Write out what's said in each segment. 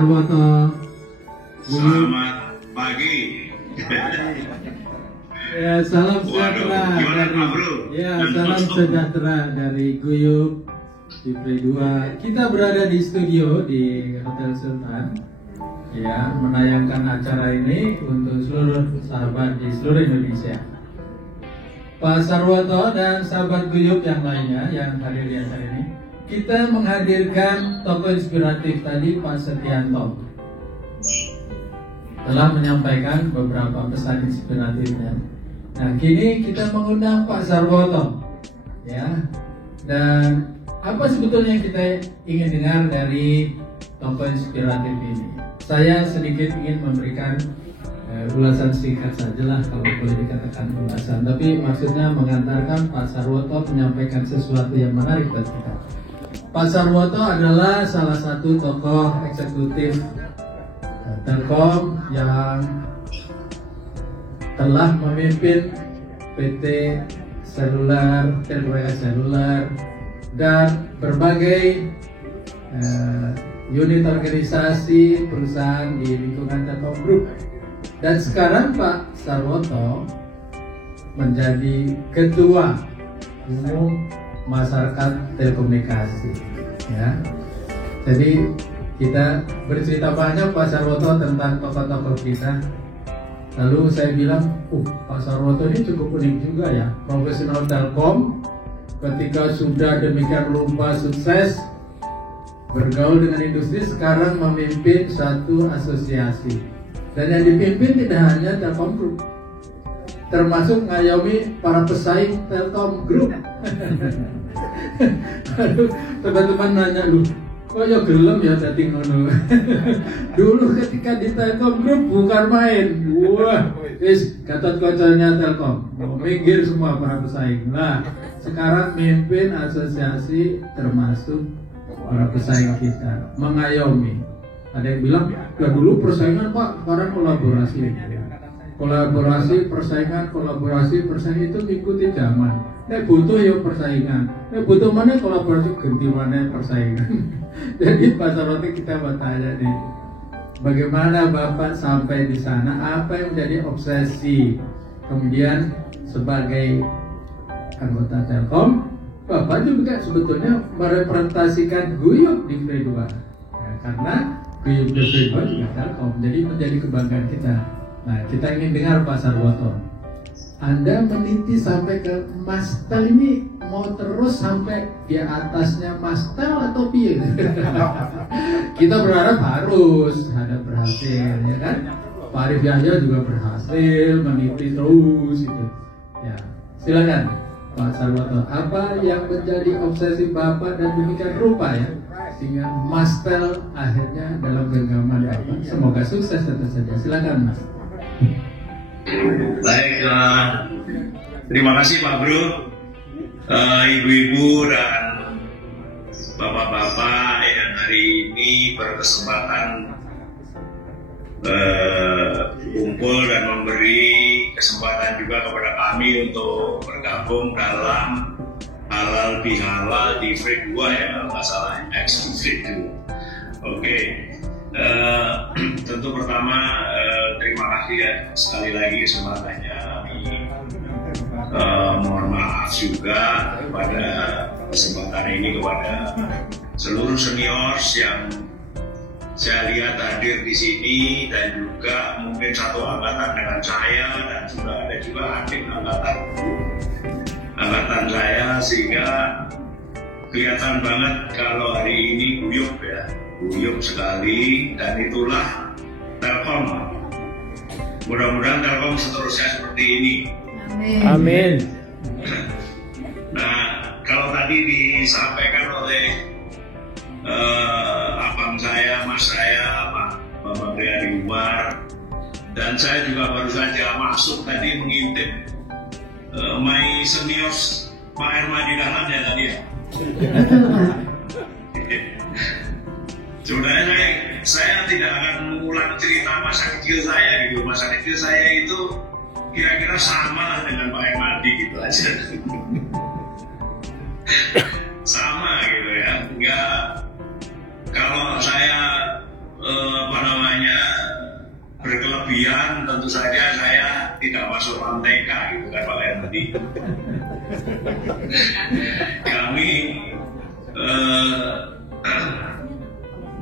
Sarwoto. Selamat pagi. Ya, salam sejahtera salam sejahtera dari Guyup di Pre 2. Kita berada di studio di Hotel Sultan. Ya, menayangkan acara ini untuk seluruh sahabat di seluruh Indonesia. Pak Sarwoto dan sahabat Guyup yang lainnya yang hadir di acara ini, kita menghadirkan tokoh inspiratif tadi, Pak Setianto. Telah menyampaikan beberapa pesan inspiratifnya. Nah, kini kita mengundang Pak Sarwoto, ya. Dan apa sebetulnya kita ingin dengar dari tokoh inspiratif ini? Saya sedikit ingin memberikan ulasan singkat sajalah, kalau boleh dikatakan ulasan. Tapi maksudnya mengantarkan Pak Sarwoto menyampaikan sesuatu yang menarik buat kita. Pak Sarwoto adalah salah satu tokoh eksekutif Telkom yang telah memimpin PT Selular, Telkomsel Selular, dan berbagai unit organisasi perusahaan di lingkungan Telkom Group. Dan sekarang Pak Sarwoto menjadi Ketua Umum Masyarakat Telekomunikasi. Ya. Jadi kita bercerita banyak Pak Sarwoto tentang tokoh-tokoh kita. Lalu saya bilang, Pak Sarwoto ini cukup unik juga ya, profesional Telkom. Ketika sudah demikian rupa sukses bergaul dengan industri, sekarang memimpin satu asosiasi. Dan yang dipimpin tidak hanya Telkom Group, termasuk ngayomi para pesaing Telkom Group. Lalu teman-teman nanya, kok ya gelem ya dadi ngono. Dulu ketika di Telkom Group bukan main. Wah, Gatot Kocanya Telkom. Minggir semua para pesaing. Nah, sekarang mimpin asosiasi termasuk para pesaing kita, mengayomi. Ada yang bilang, ya dulu persaingan Pak, sekarang kolaborasi. Kolaborasi, persaingan itu mengikuti zaman. Butuh ya persaingan. Butuh mana kolaborasi, ganti mana persaingan. Jadi Pak Sarwoto kita bertanya nih, bagaimana Bapak sampai di sana? Apa yang menjadi obsesi? Kemudian sebagai anggota Telkom, Bapak juga sebetulnya merepresentasikan Guyup di Pre 2. Ya, karena Guyup di Pre 2 juga Telkom, jadi menjadi kebanggaan kita. Nah, kita ingin dengar Pak Sarwoto, Anda meniti sampai ke Mastel ini, mau terus sampai di atasnya Mastel atau piye? Kita berharap harus ada berhasil, ya kan? Pak Arif Yahya juga berhasil meniti terus itu. Ya, silakan Pak Sarwoto, apa yang menjadi obsesi Bapak dan demikian rupa ya, sehingga Mastel akhirnya dalam genggaman Bapak. Semoga sukses tentu saja. Silakan Mas. Baik, terima kasih Pak Bro, ibu-ibu dan bapak-bapak yang hari ini berkesempatan kumpul dan memberi kesempatan juga kepada kami untuk bergabung dalam halal bihalal di Pre 2 ya, kalau nggak salah, X Pre 2. Oke. Tentu pertama terima kasih ya sekali lagi kesempatannya. Mohon maaf juga pada kesempatan ini kepada seluruh seniors yang saya lihat hadir di sini, dan juga mungkin satu angkatan dengan saya, dan juga ada juga adik angkatan saya, sehingga kelihatan banget kalau hari ini guyup ya. Guyup sekali, dan itulah Telkom. Mudah-mudahan Telkom seterusnya seperti ini. Amin. Nah, kalau tadi disampaikan oleh abang saya, mas saya, Pak Bambang Riyadi Umar, dan saya juga baru saja masuk tadi mengintip my seniors Pak Hermadi Dahlan ya tadi ya. Sebenarnya saya tidak akan mengulang cerita masa kecil saya gitu. Masa kecil saya itu kira-kira sama lah dengan Pak Hermadi gitu aja. Sama gitu ya. Enggak, kalau saya kelebihan tentu saja saya tidak masuk lantai TK gitu kan Pak Hermadi. Kami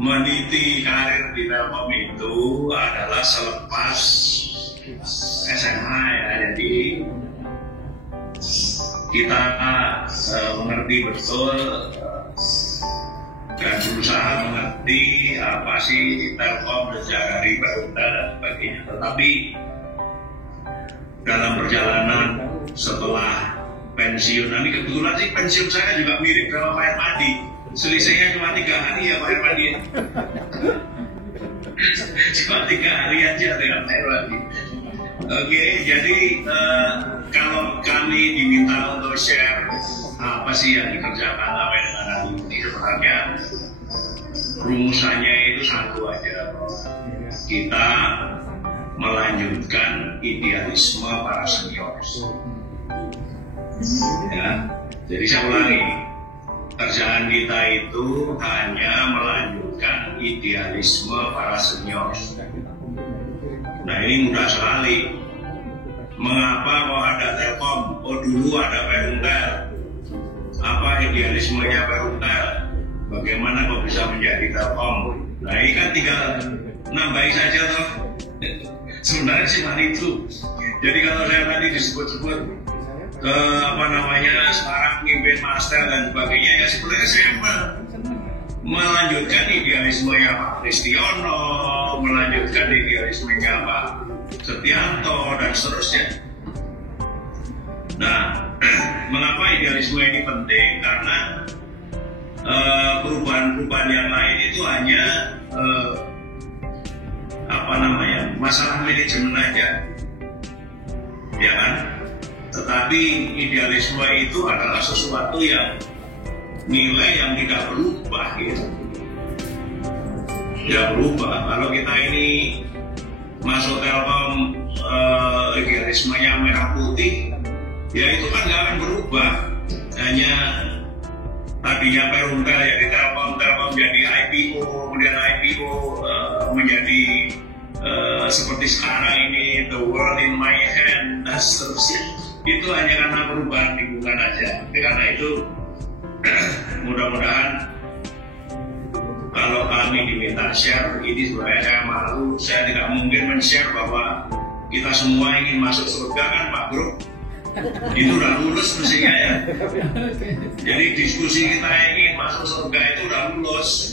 meniti karir di Telkom itu adalah selepas SMA ya, jadi kita mengerti betul dan berusaha mengerti apa sih Telkom sejak dari Perumda dan sebagainya. Tetapi dalam perjalanan setelah pensiun, nanti kebetulan sih pensiun saya juga mirip sama Pak Hermadi, selisihnya cuma 3 hari ya Pak Hermadi. Cuma 3 hari aja dengan Pak Hermadi. Oke, jadi kalau kami diminta untuk share apa sih yang dikerjakan sampai dengan hari ini, sebenarnya rumusannya itu satu aja. Kita melanjutkan idealisme para senior. Ya, jadi saya ulangi, kerjaan kita itu hanya melanjutkan idealisme para senior. Nah ini mudah sekali. Mengapa kok ada Telkom? Oh dulu ada Perumtel. Apa idealismenya Perumtel? Bagaimana kok bisa menjadi Telkom? Nah ini kan tinggal nambahin saja toh. Sebenarnya cuma itu. Jadi kalau saya tadi disebut-sebut sekarang pemimpin master dan sebagainya, ya sebenarnya saya melanjutkan idealismenya Pak Kristiono, melanjutkan idealismenya Pak Setianto dan seterusnya. Nah, mengapa idealisme ini penting? Karena perubahan-perubahan yang lain itu hanya masalah manajemen aja, ya kan? Tetapi idealisme itu adalah sesuatu yang nilai yang tidak berubah gitu. Tidak berubah. Kalau kita ini masuk Telkom idealismenya merah putih, ya itu kan nggak akan berubah. Hanya tadinya Perumtel jadi Telkom jadi IPO, kemudian IPO menjadi seperti sekarang ini the world in my hand dan seterusnya. Itu hanya karena perubahan lingkungan aja. Karena itu mudah-mudahan kalau kami diminta share ini, sebenarnya saya malu, saya tidak mungkin men-share bahwa kita semua ingin masuk surga kan Pak Bro. Itu udah lulus mestinya ya. Jadi diskusi kita ingin masuk surga itu udah lulus.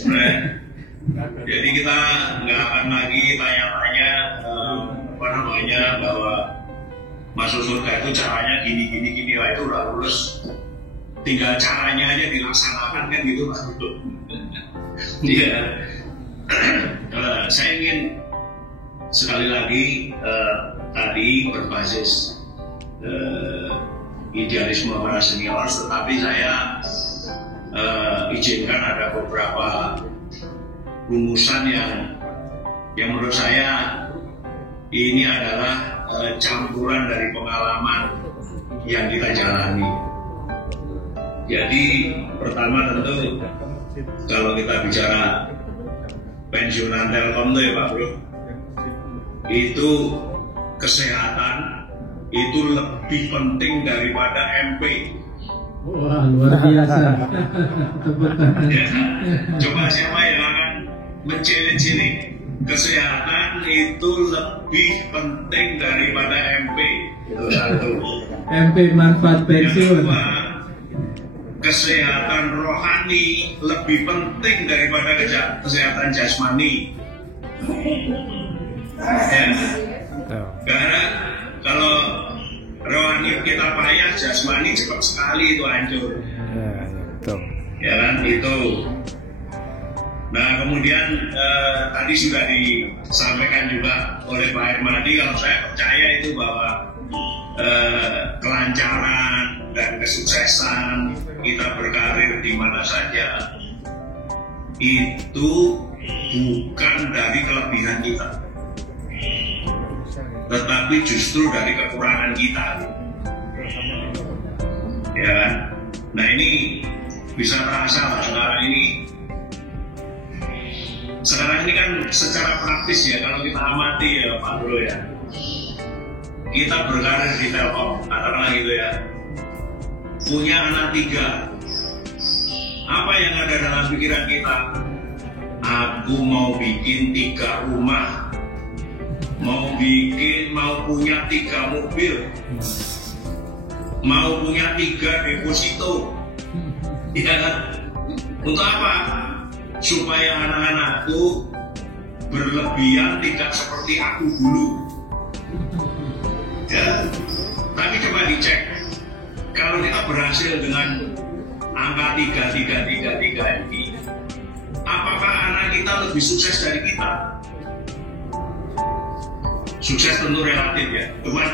Jadi kita nggak akan lagi tanya-tanya bahwa masuk surga itu caranya gini lah, itu udah lulus. Tinggal caranya aja dilaksanakan kan gitu Pak Bro. Iya. Saya ingin sekali lagi tadi berbasis idealisme para senior, tetapi saya izinkan ada beberapa rumusan yang menurut saya ini adalah campuran dari pengalaman yang kita jalani. Jadi pertama tentu kalau kita bicara pensiunan Telkom tuh ya Pak Bro, itu kesehatan itu lebih penting daripada MP. Wah luar biasa. Ya, coba siapa yang akan men-challenge ini? Kesehatan itu lebih penting daripada MP. Itu satu. MP manfaat pensiun. Yang kedua, kesehatan rohani lebih penting daripada kesehatan jasmani. Ya. Karena kalau rohani kita payah, jasmani cepat sekali itu hancur. Ya kan itu. Nah kemudian tadi sudah disampaikan juga oleh Pak Hermadi, kalau saya percaya itu bahwa kelancaran dan kesuksesan kita berkarir di mana saja itu bukan dari kelebihan kita, tetapi justru dari kekurangan kita, ya kan? Nah ini bisa terasa lah sekarang ini sekarang ini kan secara praktis ya, kalau kita amati ya Pak Bro ya, kita berkarir di Telkom, katakanlah gitu ya, punya anak 3. Apa yang ada dalam pikiran kita? Aku mau bikin 3 rumah, mau punya 3 mobil, mau punya 3 deposito, ya kan? Untuk apa? Supaya anak-anakku berlebihan tidak seperti aku dulu. Ya. Tapi coba dicek, kalau kita berhasil dengan angka 3 ini, apakah anak kita lebih sukses dari kita? Sukses tentu relatif ya, cuman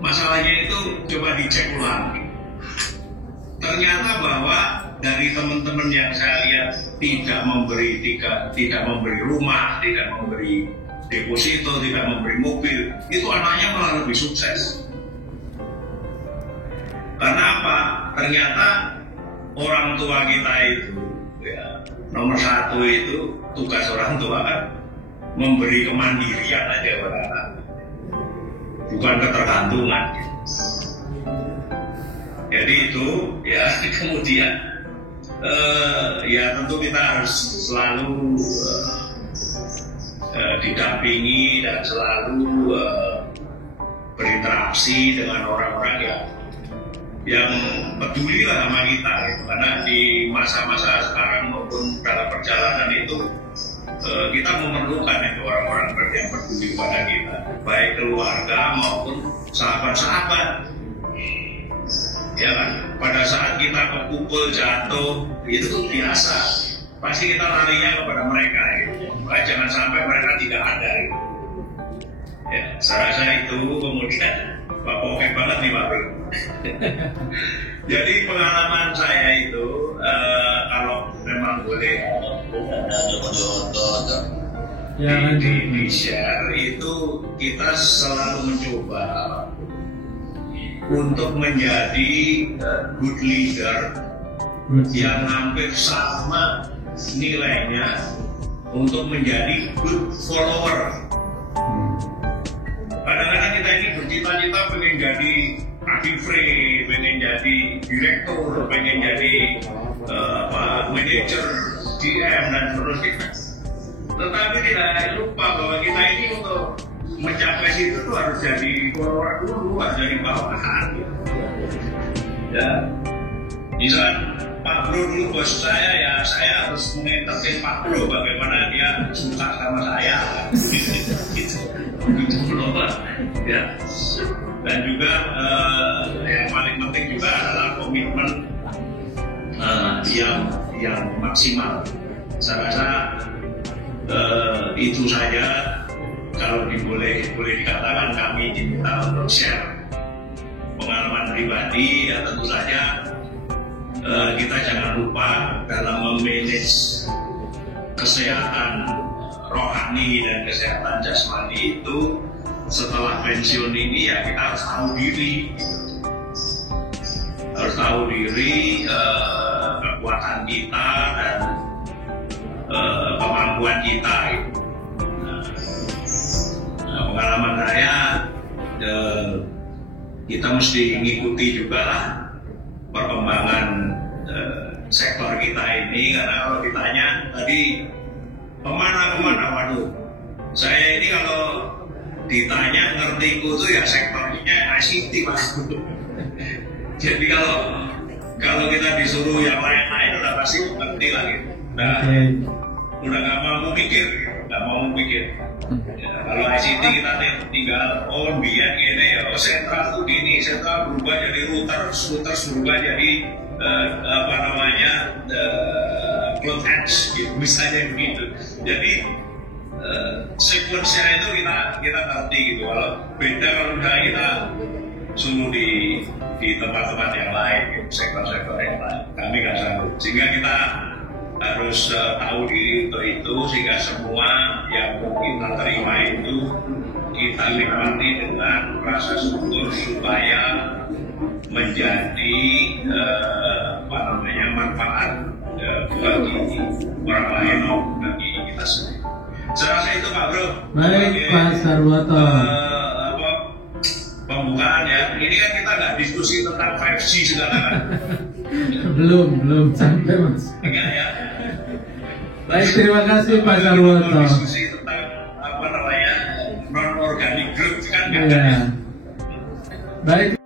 masalahnya itu coba dicek ulang. Ternyata bahwa dari teman-teman yang saya lihat tidak memberi rumah, tidak memberi deposito, tidak memberi mobil, itu anaknya malah lebih sukses. Karena apa? Ternyata orang tua kita itu, ya, nomor 1 itu tugas orang tua kan memberi kemandirian aja pada anak, bukan ketergantungan. Jadi itu ya, kemudian ya tentu kita harus selalu didampingi dan selalu berinteraksi dengan orang-orang yang peduli lah sama kita gitu. Karena di masa-masa sekarang maupun dalam perjalanan itu kita memerlukan itu orang-orang yang peduli pada kita, baik keluarga maupun sahabat-sahabat. Ya kan, pada saat kita kepukul jatuh itu tuh biasa, pasti kita larinya kepada mereka gitu. Maka jangan sampai mereka tidak ada gitu. Ya, saya rasa itu. Kemudian Bapak oke banget nih Pak Bro. Jadi pengalaman saya itu kalau memang boleh di share itu, kita selalu mencoba untuk menjadi good leader yang hampir sama nilainya untuk menjadi good follower. Kadang-kadang kita ini bercita-cita pengen jadi adivre, pengen jadi direktur, pengen jadi manajer, GM dan seterusnya. Tetapi tidak lupa bahwa kita ini untuk mencapai situ tuh harus jadi follower dulu, harus jadi bawahan. Ya, misal Pak Bro dulu bos saya, ya saya harus mengentertain Pak Bro bagaimana dia suka sama saya. Gitu loh, ya. Dan juga yang paling penting juga adalah komitmen yang maksimal. Saya rasa itu saja. Kalau boleh dikatakan kami diminta untuk share pengalaman pribadi, ya tentu saja kita jangan lupa dalam memanage kesehatan rohani dan kesehatan jasmani itu. Setelah pensiun ini ya kita harus tahu diri, kekuatan kita dan kemampuan kita gitu. Pengalaman saya, kita mesti mengikuti juga lah perkembangan sektor kita ini. Karena kalau ditanya tadi kemana, waduh, saya ini kalau ditanya ngertiku tuh ya sektornya ICT Mas. Jadi kalau kita disuruh yang lain-lain udah pasti ngerti lagi, udah nggak mau mikir. Ya, kalau ICT kita tinggal biar gini ya, sentral tuh gini, sentral berubah jadi router berubah jadi cloud edge gitu, misalnya begitu. Jadi sequence-nya itu kita ngerti gitu. Kalau beda kalau misalnya kita suruh di tempat-tempat yang lain, gitu, sektor-sektor yang lain, kami nggak sanggup. Sehingga kita harus tahu diri untuk itu, sehingga semua yang kita terima itu kita nikmati dengan rasa syukur supaya menjadi manfaat bagi orang lain maupun bagi kita sendiri. Saya rasa itu Pak Bro. Baik Pak Sarwoto. Pembukaan ya. Ini kan kita nggak diskusi tentang 5G segala kan. belum sampai Mas. Enggak ya. Baik, terima kasih Pak Sarwoto. Diskusi tentang apa namanya non organic growth kan nggak Iya. ada. Baik.